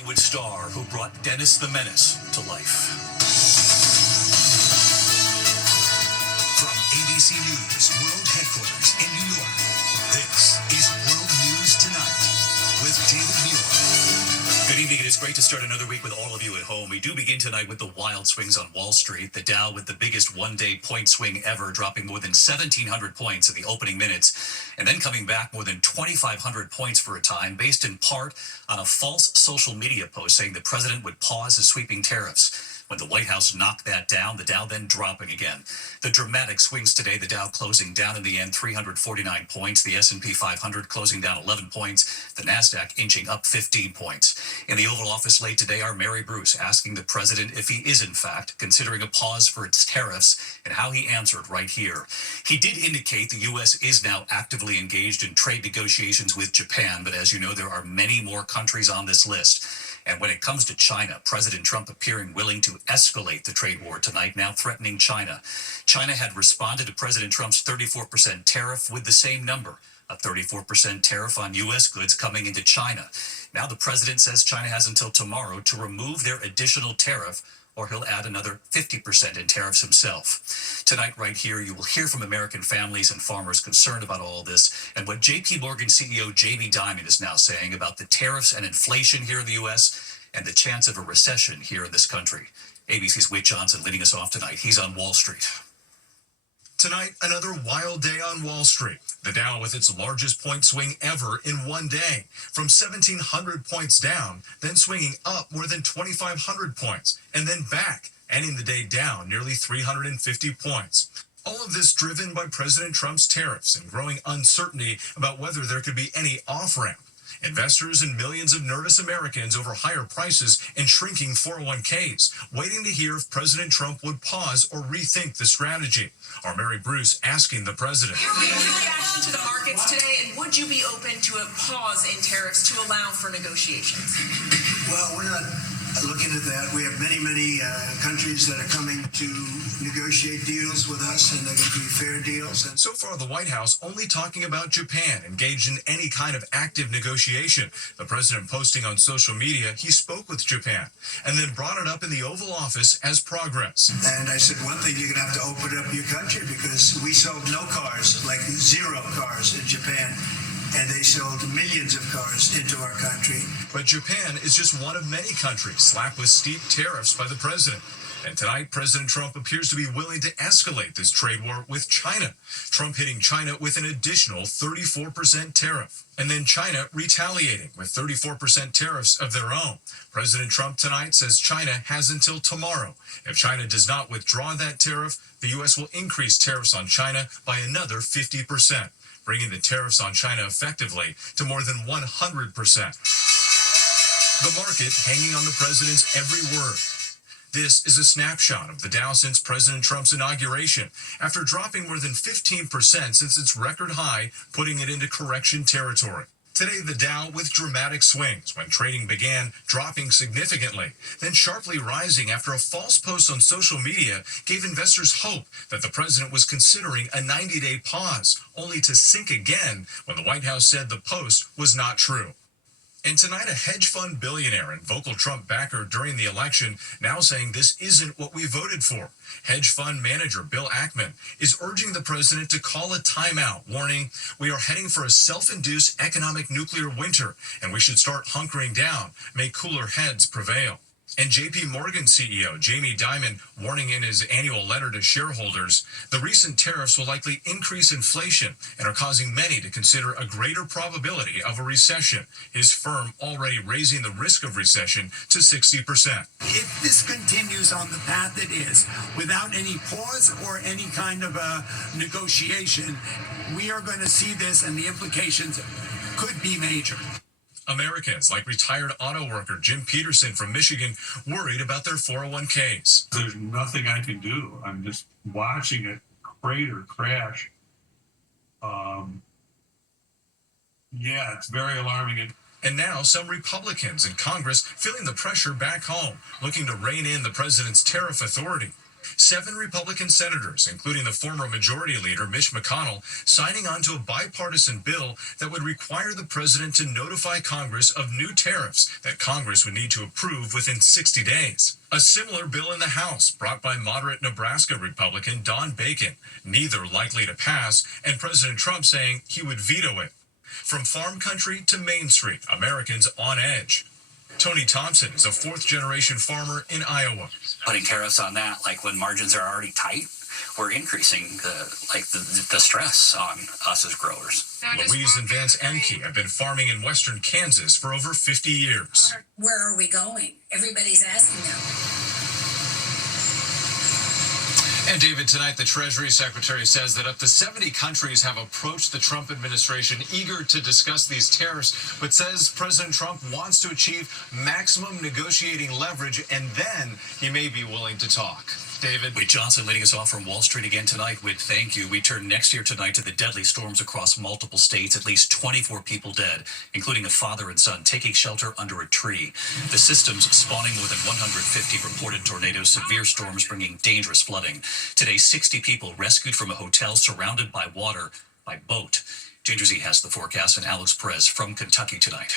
Hollywood star who brought Dennis the Menace to life. From ABC News World Headquarters in New York, this is World News Tonight with David Muir. Good evening. It is great to start another week with all of you at home. We do begin tonight with the wild swings on Wall Street. The Dow with the biggest one-day point swing ever, dropping more than 1,700 points in the opening minutes, and then coming back more than 2,500 points for a time, based in part on a false social media post saying the president would pause his sweeping tariffs. When the White House knocked that down, the Dow then dropping again. The dramatic swings today, the Dow closing down in the end 349 points, the S&P 500 closing down 11 points, the NASDAQ inching up 15 points. In the Oval Office late today, our Mary Bruce asking the president if he is in fact considering a pause for its tariffs, and how he answered right here. He did indicate the U.S. is now actively engaged in trade negotiations with Japan, but as you know, there are many more countries on this list. And when it comes to China, President Trump appearing willing to escalate the trade war tonight, now threatening China. China had responded to President Trump's 34% tariff with the same number, a 34% tariff on U.S. goods coming into China. Now the president says China has until tomorrow to remove their additional tariff, or he'll add another 50% in tariffs himself. Tonight, right here, you will hear from American families and farmers concerned about all this, and what J.P. Morgan CEO Jamie Dimon is now saying about the tariffs and inflation here in the U.S. and the chance of a recession here in this country. ABC's Whit Johnson leading us off tonight. He's on Wall Street. Tonight, another wild day on Wall Street. The Dow with its largest point swing ever in one day, from 1,700 points down, then swinging up more than 2,500 points, and then back, ending the day down nearly 350 points. All of this driven by President Trump's tariffs and growing uncertainty about whether there could be any off-ramp. Investors and millions of nervous Americans over higher prices and shrinking 401ks, waiting to hear if President Trump would pause or rethink the strategy. Our Mary Bruce asking the president. Your reaction to the markets today, and would you be open to a pause in tariffs to allow for negotiations? Well, we're not looking at that. We have many countries that are coming to negotiate deals with us, and they're going to be fair deals. And so far, the White House only talking about Japan engaged in any kind of active negotiation. The president posting on social media he spoke with Japan and then brought it up in the Oval Office as progress. And I said, one thing, you're going to have to open up your country, because we sold no cars, like 0 cars in Japan. And they sold millions of cars into our country. But Japan is just one of many countries slapped with steep tariffs by the president. And tonight, President Trump appears to be willing to escalate this trade war with China. Trump hitting China with an additional 34% tariff. And then China retaliating with 34% tariffs of their own. President Trump tonight says China has until tomorrow. If China does not withdraw that tariff, the U.S. will increase tariffs on China by another 50%. Bringing the tariffs on China effectively to more than 100%. The market hanging on the president's every word. This is a snapshot of the Dow since President Trump's inauguration, after dropping more than 15% since its record high, putting it into correction territory. Today, the Dow with dramatic swings when trading began dropping significantly, then sharply rising after a false post on social media gave investors hope that the president was considering a 90-day pause, only to sink again when the White House said the post was not true. And tonight, a hedge fund billionaire and vocal Trump backer during the election now saying this isn't what we voted for. Hedge fund manager Bill Ackman is urging the president to call a timeout, warning, we are heading for a self-induced economic nuclear winter, and we should start hunkering down, may cooler heads prevail. And J.P. Morgan CEO Jamie Dimon warning in his annual letter to shareholders, the recent tariffs will likely increase inflation and are causing many to consider a greater probability of a recession. His firm already raising the risk of recession to 60%. If this continues on the path it is, without any pause or any kind of a negotiation, we are going to see this, and the implications could be major. Americans like retired auto worker Jim Peterson from Michigan worried about their 401ks. There's nothing I can do. I'm just watching it crash. It's very alarming. And now some Republicans in Congress feeling the pressure back home, looking to rein in the president's tariff authority. 7 Republican senators, including the former Majority Leader Mitch McConnell, signing on to a bipartisan bill that would require the president to notify Congress of new tariffs that Congress would need to approve within 60 days. A similar bill in the House, brought by moderate Nebraska Republican Don Bacon, neither likely to pass, and President Trump saying he would veto it. From farm country to Main Street, Americans on edge. Tony Thompson is a fourth-generation farmer in Iowa. Putting tariffs on that, like when margins are already tight, we're increasing the stress on us as growers. Louise and Vance Emke have been farming in western Kansas for over 50 years. Where are we going? Everybody's asking them. And David, tonight the Treasury Secretary says that up to 70 countries have approached the Trump administration eager to discuss these tariffs, but says President Trump wants to achieve maximum negotiating leverage, and then he may be willing to talk. David. Wade Johnson leading us off from Wall Street again tonight with thank you. We turn next year tonight to the deadly storms across multiple states. At least 24 people dead, including a father and son taking shelter under a tree. The systems spawning more than 150 reported tornadoes, severe storms bringing dangerous flooding. Today, 60 people rescued from a hotel surrounded by water by boat. Ginger Z has the forecast, and Alex Perez from Kentucky tonight.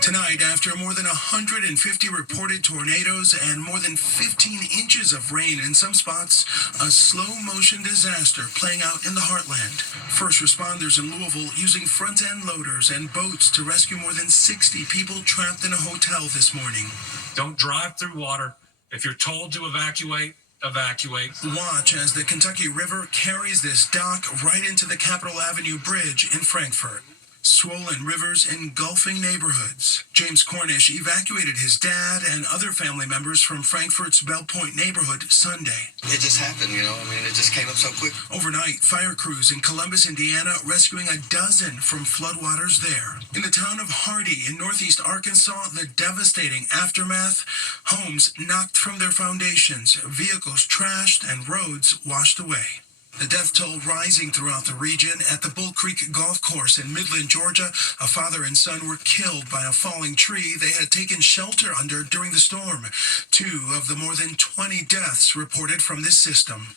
Tonight, after more than 150 reported tornadoes and more than 15 inches of rain in some spots, a slow-motion disaster playing out in the heartland. First responders in Louisville using front-end loaders and boats to rescue more than 60 people trapped in a hotel this morning. Don't drive through water. If you're told to evacuate, evacuate. Watch as the Kentucky River carries this dock right into the Capitol Avenue Bridge in Frankfort. Swollen rivers engulfing neighborhoods. James Cornish evacuated his dad and other family members from Frankfort's Bell Point neighborhood Sunday. It just happened, it just came up so quick. Overnight, fire crews in Columbus, Indiana, rescuing a dozen from floodwaters there. In the town of Hardy in northeast Arkansas, the devastating aftermath: homes knocked from their foundations, vehicles trashed, and roads washed away. The death toll rising throughout the region. At the Bull Creek Golf Course in Midland, Georgia, a father and son were killed by a falling tree they had taken shelter under during the storm. 2 of the more than 20 deaths reported from this system.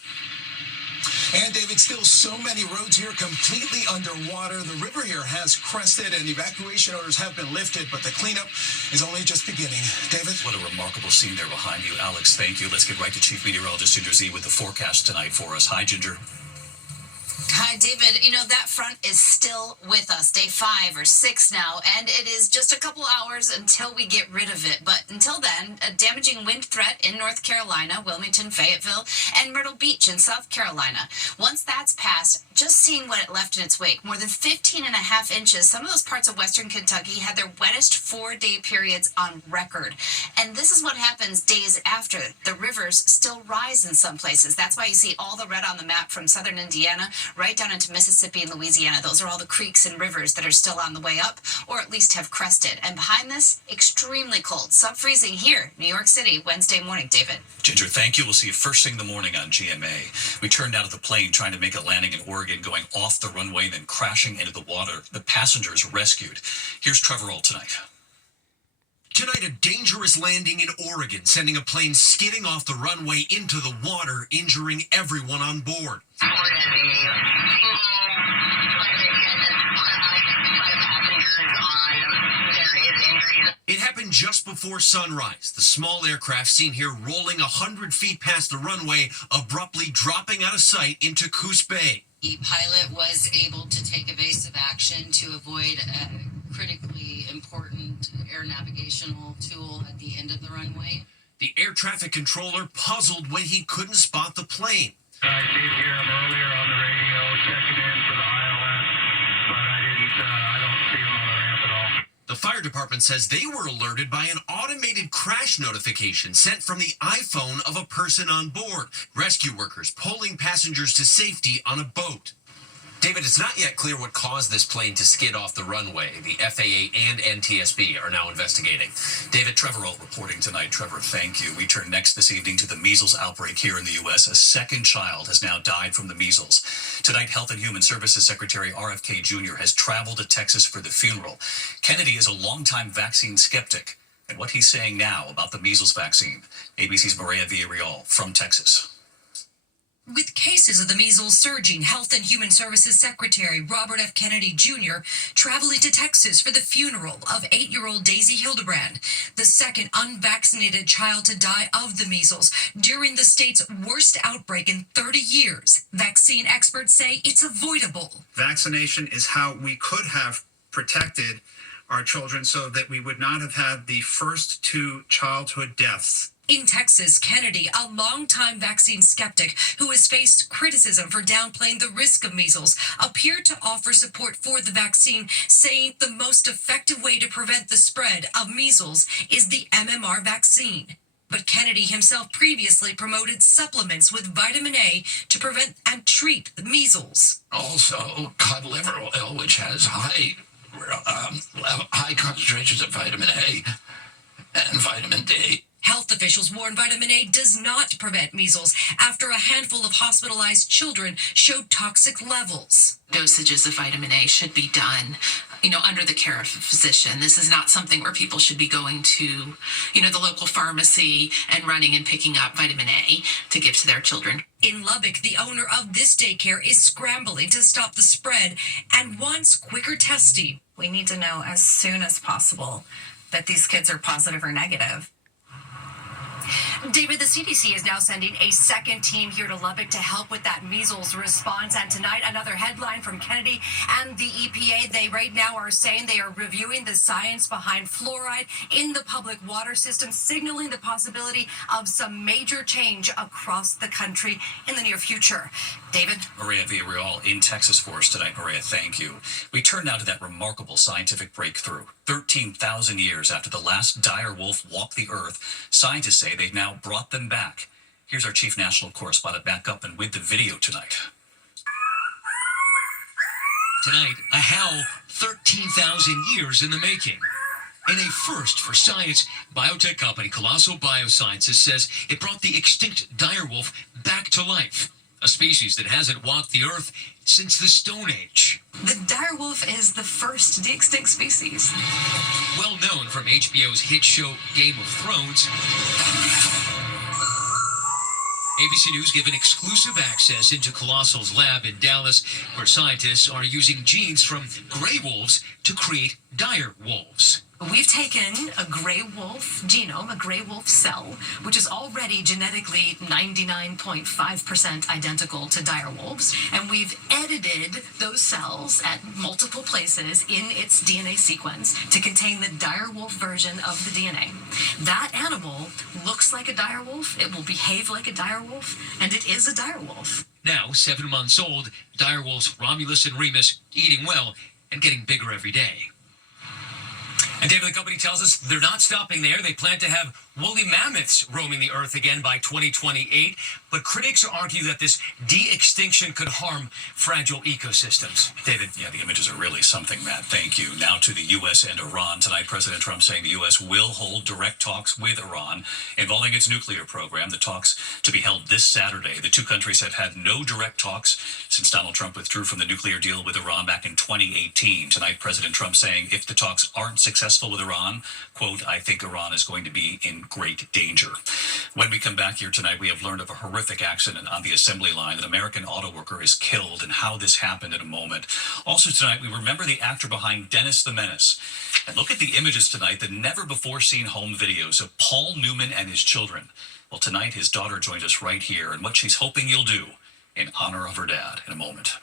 And David, still so many roads here completely underwater. The river here has crested and evacuation orders have been lifted, but the cleanup is only just beginning. David? What a remarkable scene there behind you. Alex, thank you. Let's get right to Chief Meteorologist Ginger Z with the forecast tonight for us. Hi, Ginger. Hi, David. That front is still with us, day 5 or 6 now, and it is just a couple hours until we get rid of it. But until then, a damaging wind threat in North Carolina, Wilmington, Fayetteville, and Myrtle Beach in South Carolina. Once that's passed, just seeing what it left in its wake, more than 15.5 inches. Some of those parts of western Kentucky had their wettest 4-day periods on record. And this is what happens days after. The rivers still rise in some places. That's why you see all the red on the map from southern Indiana right down into Mississippi and Louisiana. Those are all the creeks and rivers that are still on the way up, or at least have crested. And behind this, extremely cold, sub-freezing here, New York City, Wednesday morning, David. Ginger, thank you. We'll see you first thing in the morning on GMA. We turned out of the plane trying to make a landing in Oregon, going off the runway, then crashing into the water. The passengers rescued. Here's Trevor Ault tonight. Tonight, a dangerous landing in Oregon, sending a plane skidding off the runway into the water, injuring everyone on board. It happened just before sunrise. The small aircraft seen here rolling 100 feet past the runway, abruptly dropping out of sight into Coos Bay. The pilot was able to take evasive action to avoid a critically important air navigational tool at the end of the runway. The air traffic controller puzzled when he couldn't spot the plane. I did hear him earlier on the radio checking in for the ILS, but I don't see him on the ramp at all. The fire department says they were alerted by an automated crash notification sent from the iPhone of a person on board. Rescue workers pulling passengers to safety on a boat. David, it's not yet clear what caused this plane to skid off the runway. The FAA and NTSB are now investigating. David, Trevor Ault reporting tonight. Trevor, thank you. We turn next this evening to the measles outbreak here in the U.S. A second child has now died from the measles. Tonight, Health and Human Services Secretary RFK Jr. has traveled to Texas for the funeral. Kennedy is a longtime vaccine skeptic. and what he's saying now about the measles vaccine. ABC's Maria Villarreal from Texas. With cases of the measles surging, Health and Human Services Secretary Robert F. Kennedy Jr. traveling to Texas for the funeral of 8-year-old Daisy Hildebrand, the second unvaccinated child to die of the measles during the state's worst outbreak in 30 years. Vaccine experts say it's avoidable. Vaccination is how we could have protected our children so that we would not have had the first 2 childhood deaths. In Texas, Kennedy, a longtime vaccine skeptic who has faced criticism for downplaying the risk of measles, appeared to offer support for the vaccine, saying the most effective way to prevent the spread of measles is the MMR vaccine. But Kennedy himself previously promoted supplements with vitamin A to prevent and treat the measles. Also, cod liver oil, which has high concentrations of vitamin A and vitamin D. Health officials warn vitamin A does not prevent measles after a handful of hospitalized children showed toxic levels. Dosages of vitamin A should be done, under the care of a physician. This is not something where people should be going to, the local pharmacy and running and picking up vitamin A to give to their children. In Lubbock, the owner of this daycare is scrambling to stop the spread and wants quicker testing. We need to know as soon as possible that these kids are positive or negative. David, the CDC is now sending a second team here to Lubbock to help with that measles response. And tonight, another headline from Kennedy and the EPA. They right now are saying they are reviewing the science behind fluoride in the public water system, signaling the possibility of some major change across the country in the near future. David? Maria Villarreal in Texas for us tonight. Maria, thank you. We turn now to that remarkable scientific breakthrough. 13,000 years after the last dire wolf walked the earth, scientists say they've now brought them back. Here's our chief national correspondent back up and with the video tonight. Tonight, a howl 13,000 years in the making. In a first for science, biotech company Colossal Biosciences says it brought the extinct direwolf back to life, a species that hasn't walked the earth since the Stone Age. The direwolf is the first de-extinct species. Well known from HBO's hit show Game of Thrones, ABC News given exclusive access into Colossal's lab in Dallas, where scientists are using genes from gray wolves to create dire wolves. We've taken a gray wolf genome, a gray wolf cell, which is already genetically 99.5% identical to dire wolves, and we've edited those cells at multiple places in its DNA sequence to contain the dire wolf version of the DNA. That animal looks like a dire wolf, it will behave like a dire wolf, and it is a dire wolf. Now, 7 months old, dire wolves Romulus and Remus eating well and getting bigger every day. And David, the company tells us they're not stopping there. They plan to have woolly mammoths roaming the earth again by 2028. But critics argue that this de-extinction could harm fragile ecosystems. David, yeah, the images are really something, Matt. Thank you. Now to the U.S. and Iran. Tonight, President Trump saying the U.S. will hold direct talks with Iran involving its nuclear program. The talks to be held this Saturday. The two countries have had no direct talks since Donald Trump withdrew from the nuclear deal with Iran back in 2018. Tonight, President Trump saying if the talks aren't successful with Iran, quote, I think Iran is going to be in great danger. When we come back here tonight, we have learned of a horrific accident on the assembly line. An American auto worker is killed and how this happened in a moment. Also tonight, we remember the actor behind Dennis the Menace. And look at the images tonight, the never-before-seen home videos of Paul Newman and his children. Well, tonight, his daughter joined us right here and what she's hoping you'll do in honor of her dad in a moment.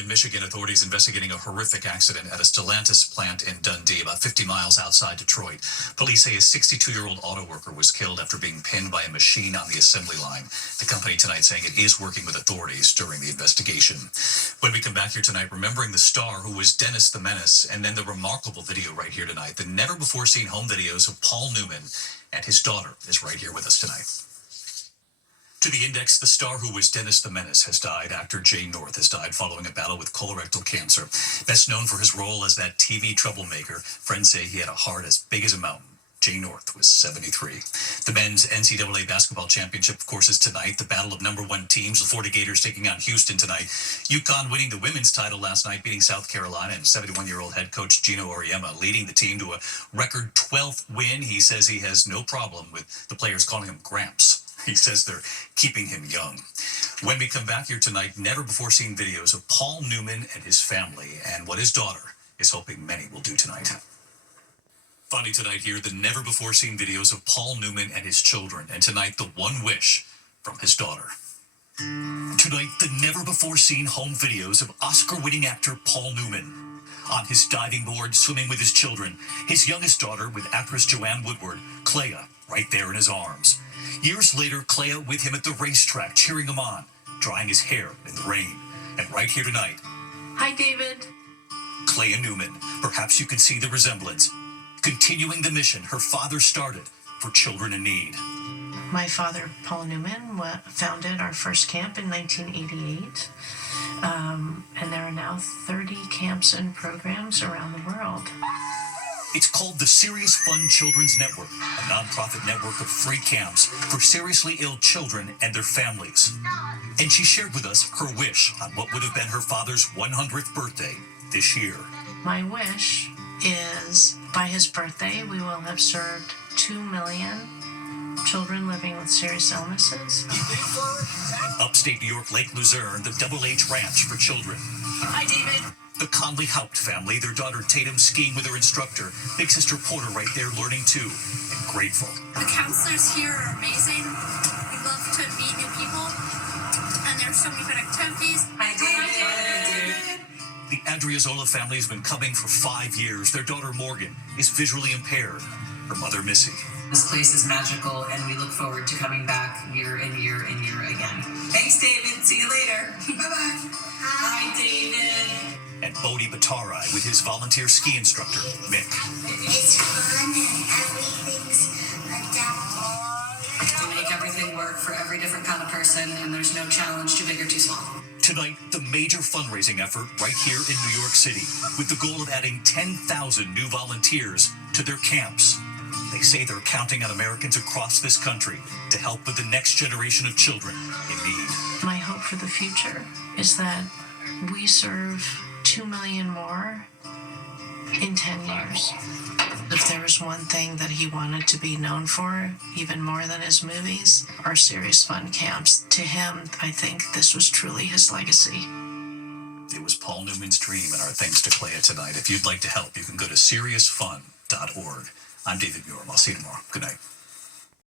In Michigan, authorities investigating a horrific accident at a Stellantis plant in Dundee, about 50 miles outside Detroit. Police say a 62-year-old auto worker was killed after being pinned by a machine on the assembly line. The company tonight saying it is working with authorities during the investigation. When we come back here tonight, remembering the star who was Dennis the Menace, and then the remarkable video right here tonight, the never-before-seen home videos of Paul Newman and his daughter is right here with us tonight. To the Index, the star who was Dennis the Menace has died. Actor Jay North has died following a battle with colorectal cancer. Best known for his role as that TV troublemaker, friends say he had a heart as big as a mountain. Jay North was 73. The men's NCAA basketball championship, of course, is tonight. The battle of number one teams, the Florida Gators taking on Houston tonight. UConn winning the women's title last night, beating South Carolina, and 71-year-old head coach Gino Auriemma leading the team to a record 12th win. He says he has no problem with the players calling him Gramps. He says they're keeping him young. When we come back here tonight, never-before-seen videos of Paul Newman and his family and what his daughter is hoping many will do tonight. Finally tonight here, the never-before-seen videos of Paul Newman and his children, and tonight the one wish from his daughter. Tonight, the never-before-seen home videos of Oscar-winning actor Paul Newman on his diving board, swimming with his children, his youngest daughter with actress Joanne Woodward, Clea, right there in his arms. Years later, Clea with him at the racetrack, cheering him on, drying his hair in the rain. And right here tonight, Hi, David. Clea Newman, perhaps you can see the resemblance, continuing the mission her father started for children in need. My father, Paul Newman, founded our first camp in 1988, and there are now 30 camps and programs around the world. It's called the Serious Fun Children's Network, a nonprofit network of free camps for seriously ill children and their families. And she shared with us her wish on what would have been her father's 100th birthday this year. My wish is by his birthday, we will have served 2 million children living with serious illnesses. In upstate New York, Lake Luzerne, the Double H Ranch for Children. Hi, David. The Conley Haupt family, their daughter Tatum skiing with her instructor, big sister Porter right there learning too, and grateful. The counselors here are amazing. We love to meet new people, and there's so many good activities. Hi, David. The Adriazola family has been coming for 5 years. Their daughter Morgan is visually impaired. Her mother Missy. This place is magical, and we look forward to coming back year and year and year again. Thanks, David. See you later. Bye-bye. Hi, David. And Bodhi Batarai with his volunteer ski instructor, Mick. It's fun and everything's adaptable. We make everything work for every different kind of person, and there's no challenge too big or too small. Tonight, the major fundraising effort right here in New York City, with the goal of adding 10,000 new volunteers to their camps. They say they're counting on Americans across this country to help with the next generation of children in need. My hope for the future is that we serve 2 million more in 10 years. If there was one thing that he wanted to be known for, even more than his movies, our Serious Fun camps. To him, I think this was truly his legacy. It was Paul Newman's dream, and our thanks to Clea tonight. If you'd like to help, you can go to seriousfun.org. I'm David Muir. I'll see you tomorrow. Good night.